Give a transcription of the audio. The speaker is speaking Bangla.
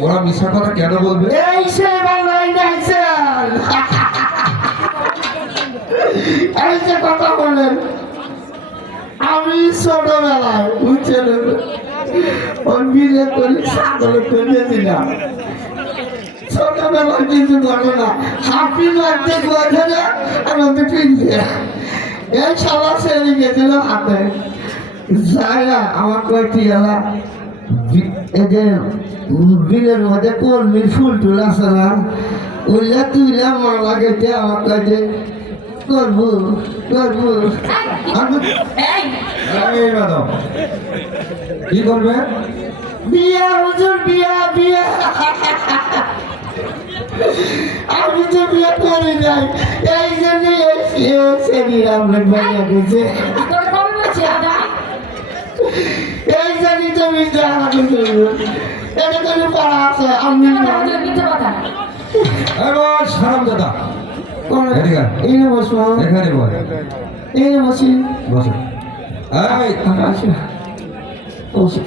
ওরা মিশা কথা কেন বলবে? এই সে বাংলায় এই যে কথা বলেন, আমি ছোটবেলায় বুঝছেন ফেলেছিলাম ছোটবেলায় কিছু ঘটনা পিনতে এই হাতে। যাই না, আমার কয়েকটি বি- এই যে বিলের মধ্যে কলমির ফুল টুল আছে না? উল্লা তুইলা মালা গেছে আমার কাছে করব করব কি করবে? বিয়া হুজুর বিয়া বিয়া। আমি তো বিয়ে করি নাই এই জন্য শরীর আপনার বাইরে গেছে তোর কবে বলছি দাদা এই জন্যই তো মিথ্যা আমাকে এটা কোনো পড়া আছে আমি এবার সারাম দাদা। এদিকে আয়। এই না বসবো এখানে বল এই না। বসি। বসো এই বসে।